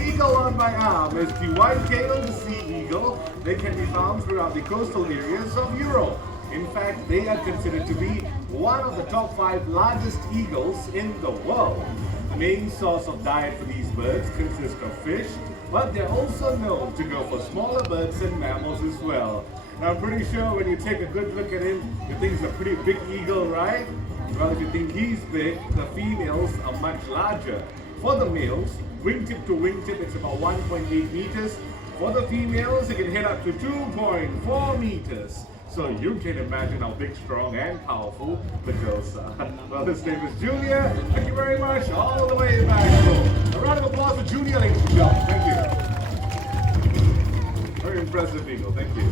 eagle on my arm is the white-tailed sea eagle. They can be found throughout the coastal areas of Europe. In fact, they are considered to be one of the top 5 largest eagles in the world. The main source of diet for these birds consists of fish, but they're also known to go for smaller birds and mammals as well. Now, I'm pretty sure when you take a good look at him, you think he's a pretty big eagle, right? Well, if you think he's big, the females are much larger. For the males, wingtip to wingtip, it's about 1.8 meters. For the females, it can hit up to 2.4 meters. So you can imagine how big, strong, and powerful the girls are. Well, his name is Julia. Thank you very much. All the way back home. A round of applause for Julia, ladies and gentlemen. Thank you. Very impressive eagle. Thank you.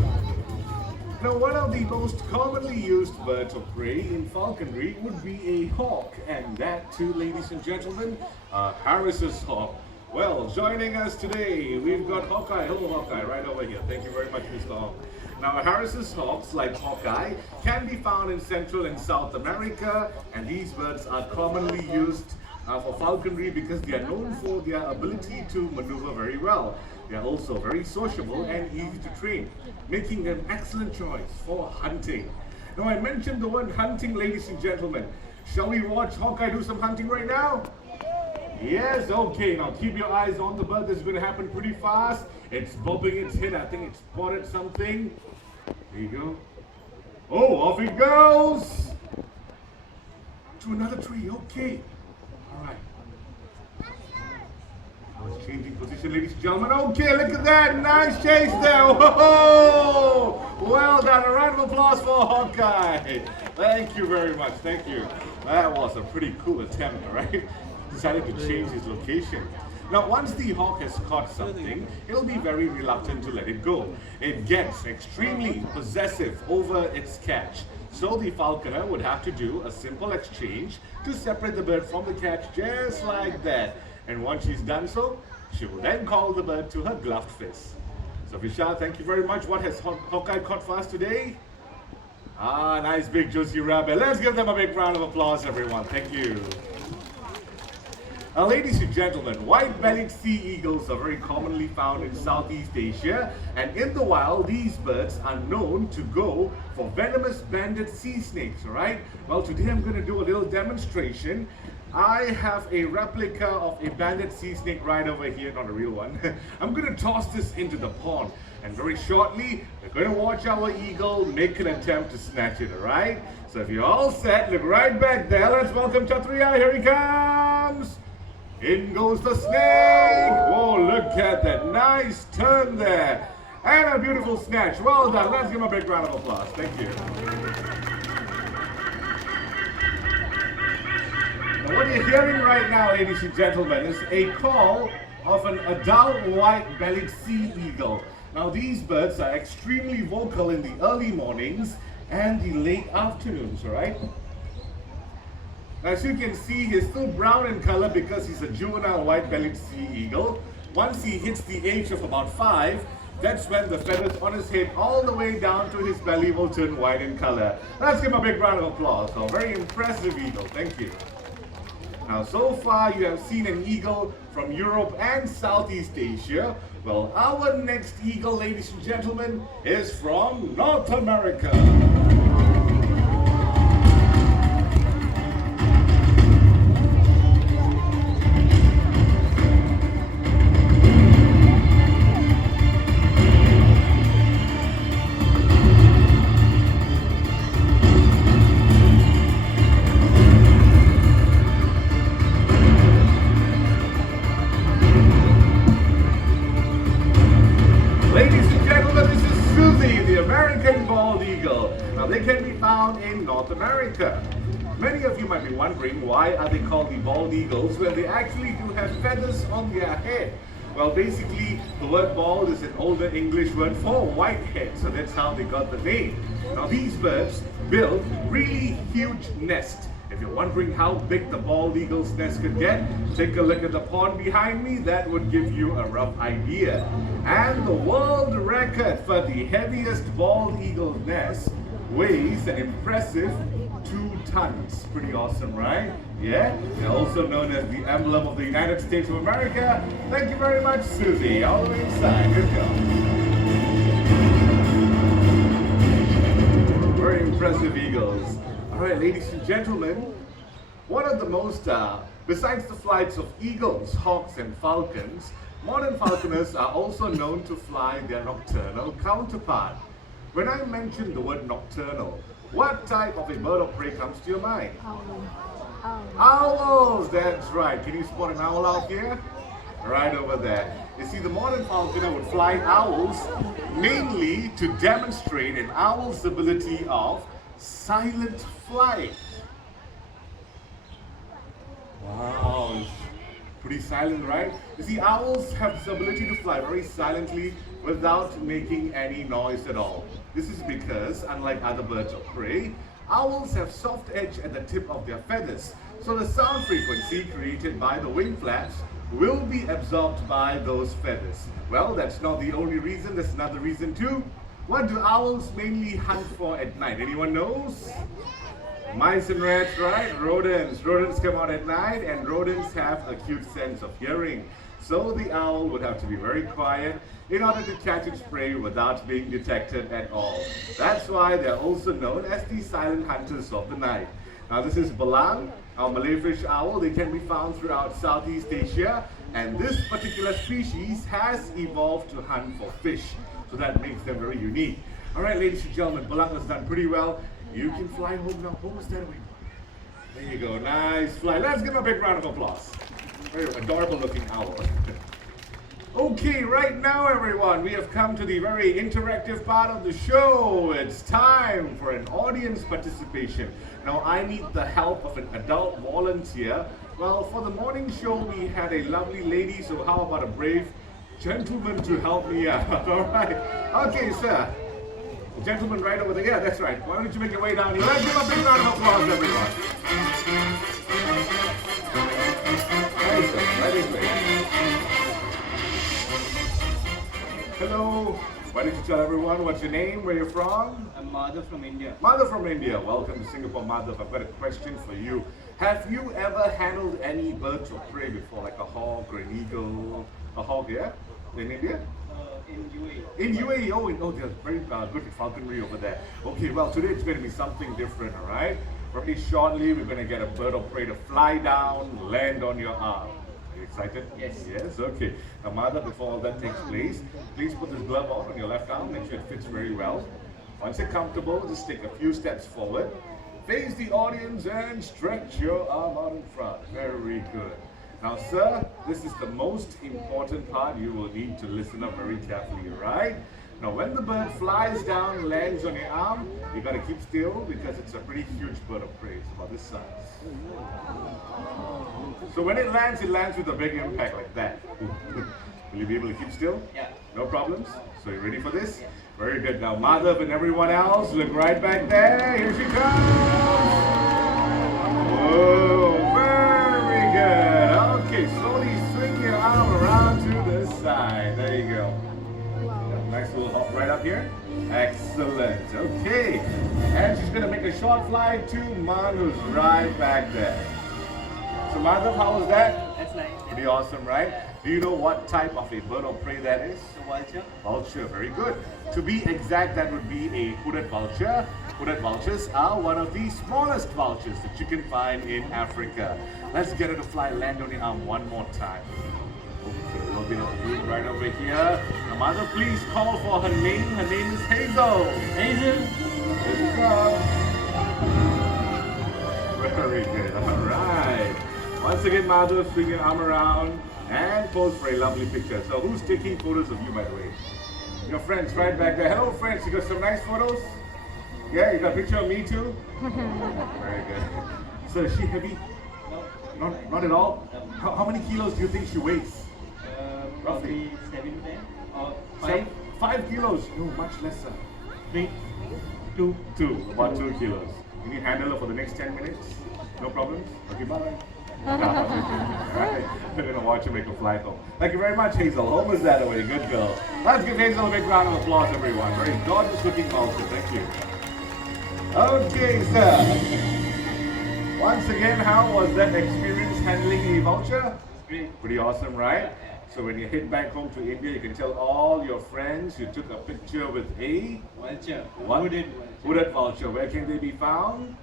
Now, one of the most commonly used birds of prey in falconry would be a hawk, and that too, ladies and gentlemen, Harris's hawk. Well, joining us today, we've got Hawkeye. Hello, Hawkeye, right over here. Thank you very much, Mr. Hawk. Now, Harris's hawks, like Hawkeye, can be found in Central and South America, and these birds are commonly used for falconry because they are known for their ability to maneuver very well. They are also very sociable and easy to train, making them excellent choice for hunting. Now, I mentioned the word hunting, ladies and gentlemen. Shall we watch Hawkeye do some hunting right now? Yes, okay. Now keep your eyes on the bird. This is going to happen pretty fast. It's bobbing its head. I think it spotted something. There you go. Oh, off it goes! To another tree. Okay. All right. Now it's changing position, ladies and gentlemen. Okay, look at that. Nice chase there. Whoa! Well done. A round of applause for Hawkeye. Thank you very much. Thank you. That was a pretty cool attempt, right? Decided to change his location. Now, once the hawk has caught something, it'll be very reluctant to let it go. It gets extremely possessive over its catch. So the falconer would have to do a simple exchange to separate the bird from the catch, just like that. And once she's done so, she will then call the bird to her gloved fist. So Vishal, thank you very much. What has Hawkeye caught for us today? Ah, nice big juicy rabbit. Let's give them a big round of applause, everyone. Thank you. Now, ladies and gentlemen, white-bellied sea eagles are very commonly found in Southeast Asia, and in the wild, these birds are known to go for venomous banded sea snakes, alright? Well, today I'm going to do a little demonstration. I have a replica of a banded sea snake right over here, not a real one. I'm going to toss this into the pond, and very shortly, we're going to watch our eagle make an attempt to snatch it, alright? So if you're all set, look right back there. Let's welcome Chatriya. Here he comes! In goes the snake! Oh, look at that. Nice turn there. And a beautiful snatch. Well done. Let's give him a big round of applause. Thank you. Now, what you're hearing right now, ladies and gentlemen, is a call of an adult white-bellied sea eagle. Now, these birds are extremely vocal in the early mornings and the late afternoons, all right? As you can see, he's still brown in color because he's a juvenile white-bellied sea eagle. Once he hits the age of about 5, that's when the feathers on his head all the way down to his belly will turn white in color. Let's give him a big round of applause. A very impressive eagle. Thank you. Now, so far you have seen an eagle from Europe and Southeast Asia. Well, our next eagle, ladies and gentlemen, is from North America. They can be found in North America. Many of you might be wondering, why are they called the bald eagles when they actually do have feathers on their head? Well, basically, the word bald is an older English word for white head, so that's how they got the name. Now, these birds build really huge nests. If you're wondering how big the bald eagle's nest could get, take a look at the pond behind me. That would give you a rough idea. And the world record for the heaviest bald eagle's nest weighs an impressive 2 tons. Pretty awesome, right? Yeah? They're also known as the emblem of the United States of America. Thank you very much, Susie. All the way inside. Good go. Very impressive eagles. All right, ladies and gentlemen, one of the most, besides the flights of eagles, hawks, and falcons, modern falconers are also known to fly their nocturnal counterpart. When I mention the word nocturnal, what type of a bird of prey comes to your mind? Owls, that's right. Can you spot an owl out here? Right over there. You see, the modern falconer would fly owls mainly to demonstrate an owl's ability of silent flight. Wow, it's pretty silent, right? You see, owls have this ability to fly very silently without making any noise at all. This is because, unlike other birds of prey, owls have soft edge at the tip of their feathers. So the sound frequency created by the wing flaps will be absorbed by those feathers. Well, that's not the only reason, there's another reason too. What do owls mainly hunt for at night? Anyone knows? Mice and rats, right? Rodents. Rodents come out at night, and rodents have acute sense of hearing. So the owl would have to be very quiet in order to catch its prey without being detected at all. That's why they're also known as the silent hunters of the night. Now this is belang, our Malay fish owl. They can be found throughout Southeast Asia, and this particular species has evolved to hunt for fish. So that makes them very unique. All right, ladies and gentlemen, belang has done pretty well. You can fly home now. What was that away? There you go. Nice fly. Let's give him a big round of applause. Very adorable looking owl. Okay, right now, everyone, we have come to the very interactive part of the show. It's time for an audience participation. Now, I need the help of an adult volunteer. Well, for the morning show, we had a lovely lady, so how about a brave gentleman to help me out? All right. Okay, sir. Gentleman right over there. Yeah, that's right. Why don't you make your way down here? Let's give a big round of applause, everyone. Nice, sir. Right this way. Hello. Why don't you tell everyone what's your name, where you're from? I'm Madhav from India. Madhav from India. Welcome to Singapore, Madhav. I've got a question for you. Have you ever handled any birds of prey before, like a hawk or an eagle? A hawk, yeah? In India? In UAE. In UAE, oh, they're very good at falconry over there. Okay, well, today it's going to be something different, all right? Very shortly, we're going to get a bird of prey to fly down, land on your arm. Are you excited? Yes. Yes, okay. Now, Madhav, before all that takes place, please put this glove on your left arm, make sure it fits very well. Once you're comfortable, just take a few steps forward. Face the audience and stretch your arm out in front. Very good. Now, sir, this is the most important part. You will need to listen up very carefully, right? Now, when the bird flies down, lands on your arm, you got to keep still because it's a pretty huge bird of prey. It's about this size. So when it lands with a big impact like that. Will you be able to keep still? Yeah. No problems? So you ready for this? Yeah. Very good. Now, Madhav and everyone else, look right back there. Here she comes. Whoa, very good. Okay, slowly swing your arm around to the side. There you go. Nice little hop right up here. Excellent. Okay. And she's going to make a short fly to Man, who's right back there. So Madhav, how was that? That's nice. Pretty awesome, right? Do you know what type of a bird of prey that is? So vulture. Vulture, very good. To be exact, that would be a hooded vulture. Hooded vultures are one of the smallest vultures that you can find in Africa. Let's get her to fly, land on your arm one more time. Okay, a little bit of room right over here. Now, Mother, please call for her name. Her name is Hazel. Hazel. There you go. Very good. All right. Once again, Mother, swing your arm around and pose for a lovely picture. So, who's taking photos of you, by the way? Your friends right back there. Hello, friends. You got some nice photos? Yeah, you got a picture of me too? Very good. So, is she heavy? No. Not at all? How many kilos do you think she weighs? Probably 7 to 10 or 5 5. kilos? No, much less. 3, 2. About 2 kilos. Can you handle her for the next 10 minutes? No problems? Okay, bye. Alright, we're gonna watch her make a flight home. Thank you very much, Hazel. Home is that away. Good girl. Let's give Hazel a big round of applause, everyone. Very gorgeous looking also. Thank you. Okay, sir. Once again, how was that experience handling a vulture? Great. Pretty awesome, right? So when you head back home to India, you can tell all your friends you took a picture with a Vulture. what? Wooded vulture. Wooded vulture. Where can they be found?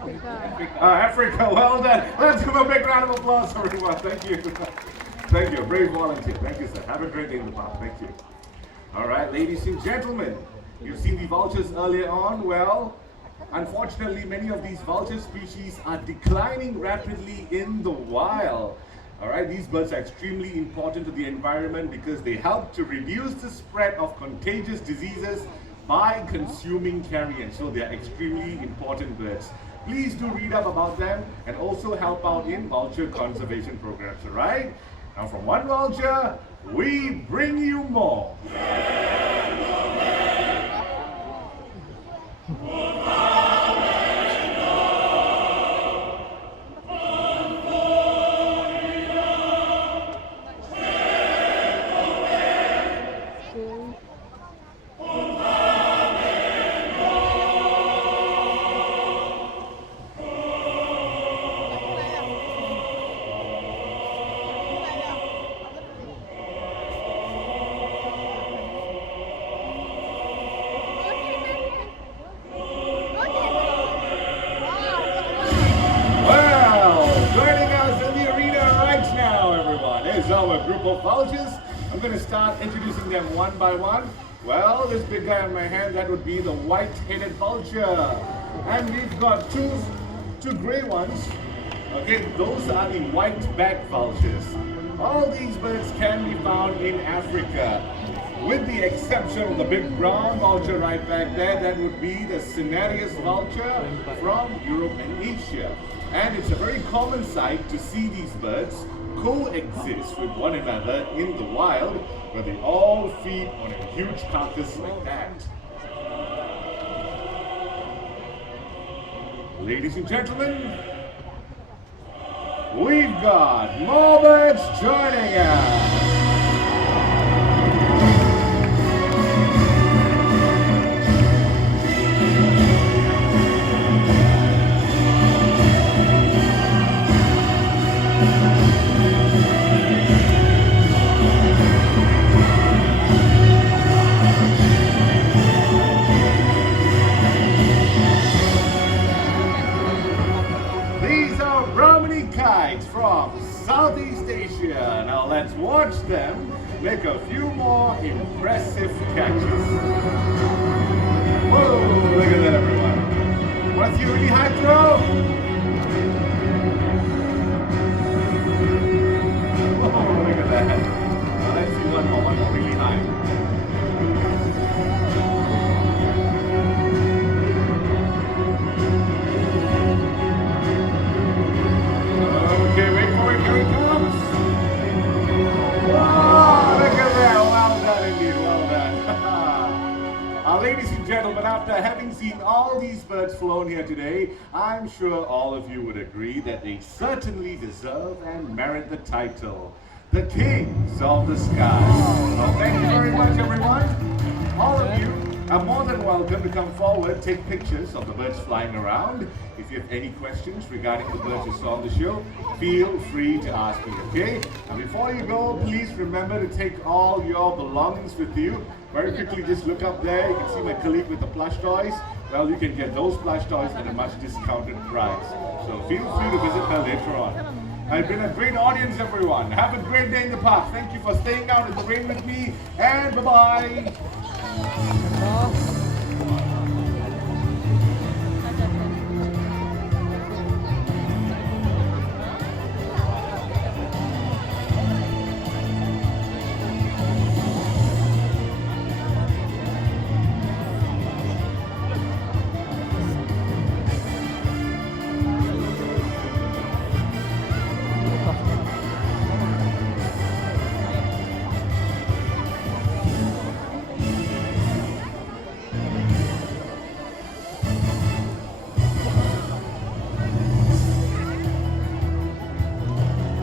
Africa. Africa. Well done. Let's give a big round of applause for everyone. Thank you. Thank you. Brave volunteer. Thank you, sir. Have a great day in the park. Thank you. All right, ladies and gentlemen, you've seen the vultures earlier on. Well, unfortunately, many of these vulture species are declining rapidly in the wild. All right, these birds are extremely important to the environment because they help to reduce the spread of contagious diseases by consuming carrion. So they are extremely important birds. Please do read up about them and also help out in vulture conservation programs, all right? Now from one vulture, we bring you more. Our group of vultures. I'm going to start introducing them one by one. Well, this big guy on my hand, that would be the white-headed vulture. And we've got two gray ones. Okay, those are the white-backed vultures. All these birds can be found in Africa. With the exception of the big brown vulture right back there, that would be the cinereous vulture from Europe and Asia. And it's a very common sight to see these birds coexist with one another in the wild, where they all feed on a huge carcass like that. Ladies and gentlemen, we've got more birds joining us. From Southeast Asia. Now let's watch them make a few more impressive catches. Whoa, look at that, everyone. Want to see a really high throw? Whoa, look at that. Now let's see one more really high. Okay, wait for it, here it comes. Wow, look at that. Well done indeed, well done. Ladies and gentlemen, after having seen all these birds flown here today, I'm sure all of you would agree that they certainly deserve and merit the title, the Kings of the Sky. Well, thank you very much, everyone. All of you are more than welcome to come forward, take pictures of the birds flying around. If you have any questions regarding the birds you saw on the show, feel free to ask me, okay? And before you go, please remember to take all your belongings with you. Very quickly, just look up there. You can see my colleague with the plush toys. Well, you can get those plush toys at a much discounted price. So feel free to visit her later on. It's been a great audience, everyone. Have a great day in the park. Thank you for staying out in the rain with me, and bye-bye.